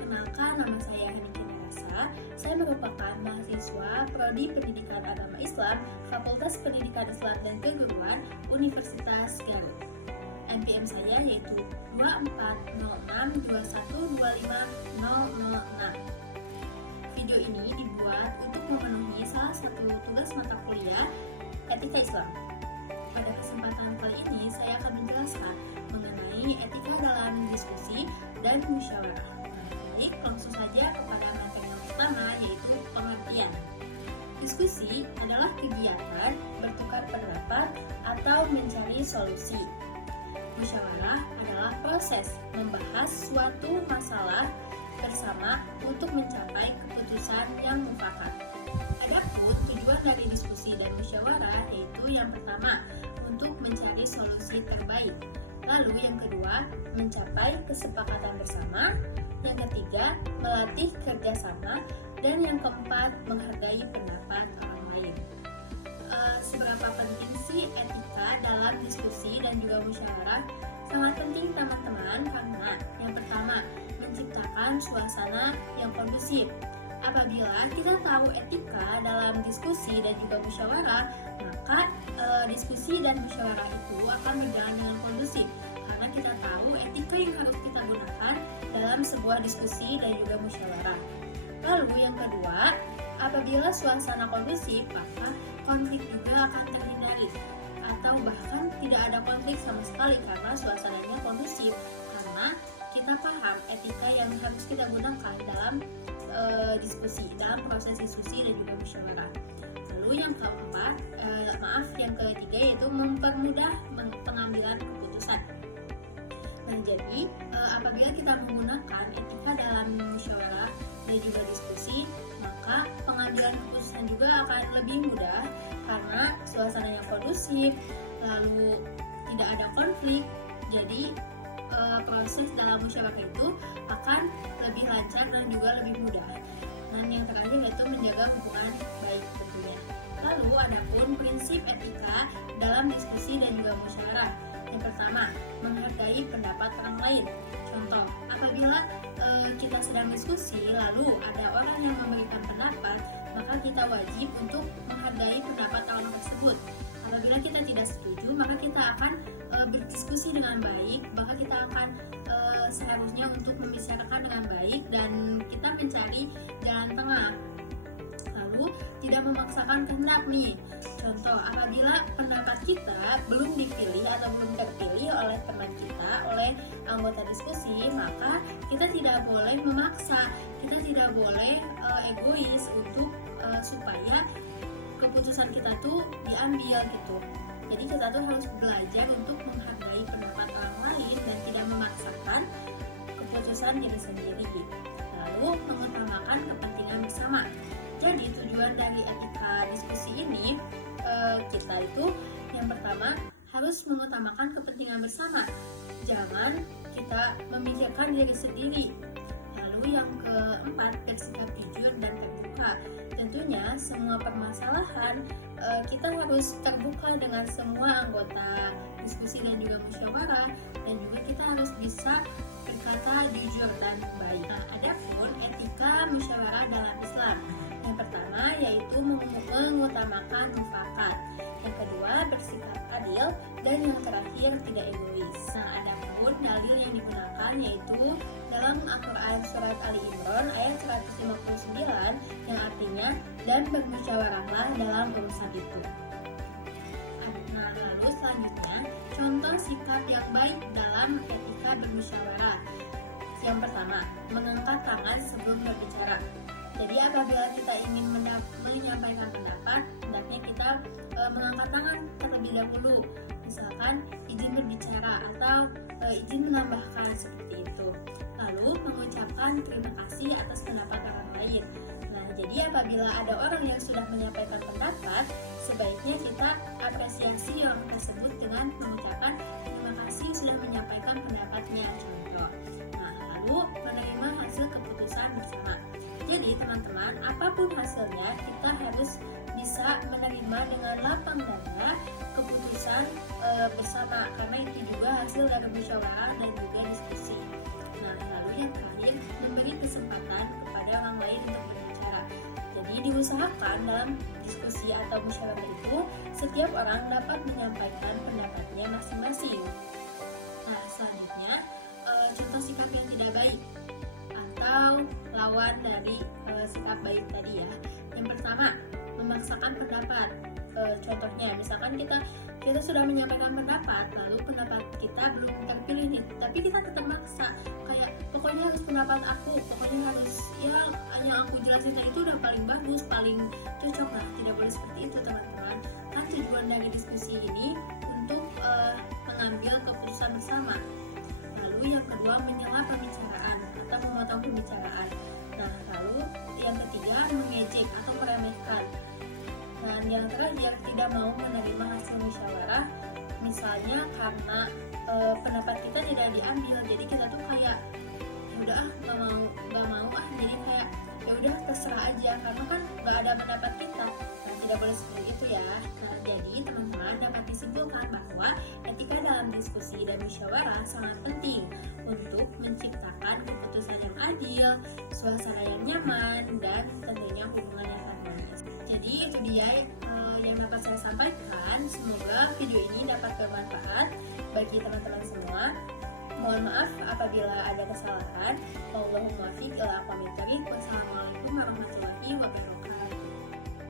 Perkenalkan, nama saya Heniki Narasa. Saya merupakan mahasiswa Prodi Pendidikan Agama Islam, Fakultas Pendidikan Islam dan Keguruan, Universitas Garut. NPM saya yaitu 240621250006. Video ini dibuat untuk memenuhi salah satu tugas mata kuliah Etika Islam. Pada kesempatan kali ini saya akan menjelaskan mengenai etika dalam diskusi dan musyawarah. Baik, langsung saja kepada materi yang pertama, yaitu pengertian. Diskusi adalah kegiatan bertukar pendapat atau mencari solusi. Musyawarah adalah proses membahas suatu masalah bersama untuk mencapai keputusan yang mufakat. Adapun tujuan dari diskusi dan musyawarah yaitu yang pertama, untuk mencari solusi terbaik. Lalu yang kedua, mencapai kesepakatan bersama. Yang ketiga, melatih kerjasama. Dan yang keempat, menghargai pendapat orang lain. Seberapa penting sih etika dalam diskusi dan juga musyawarah? Sangat penting teman-teman, karena yang pertama, menciptakan suasana yang kondusif. Apabila kita tahu etika dalam diskusi dan juga musyawarah, maka diskusi dan musyawarah itu akan berjalan dengan kondusif, karena kita tahu etika yang harus kita gunakan dalam sebuah diskusi dan juga musyawarah. Lalu yang kedua, apabila suasana kondusif, maka konflik juga akan terhindari, atau bahkan tidak ada konflik sama sekali karena suasananya kondusif, karena kita paham etika yang harus kita gunakan dalam diskusi, dalam proses diskusi dan juga musyawarah. Lalu yang keempat, yang ketiga yaitu mempermudah pengambilan keputusan. Nah, jadi apabila kita menggunakan etika dalam musyawarah dan juga diskusi, maka pengambilan keputusan juga akan lebih mudah karena suasananya kondusif, lalu tidak ada konflik. Jadi proses dalam musyawarah itu akan lebih lancar dan juga lebih mudah. Dan yang terakhir yaitu menjaga hubungan baik tentunya. Lalu adapun prinsip etika dalam diskusi dan juga musyawarah. Yang pertama, menghargai pendapat orang lain. Contoh, apabila kita sedang diskusi lalu ada orang yang memberikan pendapat, maka kita wajib untuk menghargai pendapat orang tersebut. Apabila kita tidak setuju, maka kita akan berdiskusi dengan baik, maka kita akan seharusnya untuk membicarakan dengan baik dan kita mencari jalan tengah. Lalu tidak memaksakan kehendak nih. Contoh, apabila pendapat kita belum dipilih atau belum terpilih oleh teman kita, oleh anggota diskusi, maka kita tidak boleh memaksa, kita tidak boleh egois untuk supaya keputusan kita tuh diambil gitu. Jadi kita tuh harus belajar untuk menghargai pendapat orang lain dan tidak memaksakan keputusan diri sendiri. Lalu mengutamakan kepentingan bersama. Jadi tujuan dari etika diskusi ini, kita itu yang pertama harus mengutamakan kepentingan bersama. Jangan kita memikirkan diri sendiri. Lalu yang keempat, bersikap jujur dan terbuka. Tentunya semua permasalahan kita harus terbuka dengan semua anggota diskusi dan juga musyawarah, dan juga kita harus bisa berkata jujur dan baik. Nah, adapun etika musyawarah dalam Islam. Yang pertama yaitu mengutamakan mufakat. Yang kedua, bersikap adil, dan yang terakhir tidak egois. Nah, adapun dalil yang digunakan yaitu dalam Al-Quran surat Ali Imran ayat 159 yang artinya, dan bermusyawarahlah dalam urusan itu. Nah, lalu selanjutnya, contoh sikap yang baik dalam etika bermusyawarah. Yang pertama, mengangkat tangan sebelum berbicara. Jadi apabila kita ingin menyampaikan pendapat, hendaknya kita mengangkat tangan terlebih dahulu. Misalkan izin berbicara atau izin menambahkan seperti itu. Lalu mengucapkan terima kasih atas pendapat orang lain. Nah, jadi apabila ada orang yang sudah menyampaikan pendapat, sebaiknya kita apresiasi orang tersebut dengan mengucapkan terima kasih sudah menyampaikan pendapatnya. Contoh. Nah, lalu menerima hasil keputusan bersama. Jadi teman-teman, apapun hasilnya kita harus bisa menerima dengan lapang dada keputusan bersama, karena itu juga hasil dari musyawarah dan juga diskusi. Nah, lalu yang terakhir, memberi kesempatan diusahakan dalam diskusi atau musyawarah itu setiap orang dapat menyampaikan pendapatnya masing-masing. Nah, selanjutnya contoh sikap yang tidak baik atau lawan dari sikap baik tadi ya. Yang pertama, memaksakan pendapat. Contohnya, misalkan kita sudah menyampaikan pendapat, lalu pendapat kita belum terpilih nih, tapi kita tetap maksa, kayak pokoknya harus pendapat aku, pokoknya harus ya yang aku jelasin itu udah paling bagus, paling cocok. Nah, tidak boleh seperti itu teman-teman. Kan tujuan dari diskusi ini untuk mengambil keputusan bersama. Lalu yang kedua, menyela pembicaraan atau memotong pembicaraan. Nah, lalu yang ketiga, mengejek atau meremehkan. Dan yang terakhir, tidak mau menerima hasil musyawarah, misalnya karena pendapat kita tidak diambil, jadi kita tuh kayak ya udah nggak mau jadi kayak ya udah terserah aja karena kan nggak ada pendapat kita. Nah, tidak boleh seperti itu ya. Nah, jadi teman-teman dapat disimpulkan bahwa etika dalam diskusi dan musyawarah sangat penting untuk menciptakan keputusan yang adil, suasana yang nyaman, dan tentunya hubungan yang harmonis. Jadi itu dia yang dapat saya sampaikan. Semoga video ini dapat bermanfaat bagi teman-teman semua. Mohon maaf apabila ada kesalahan. Wassalamualaikum warahmatullahi wabarakatuh.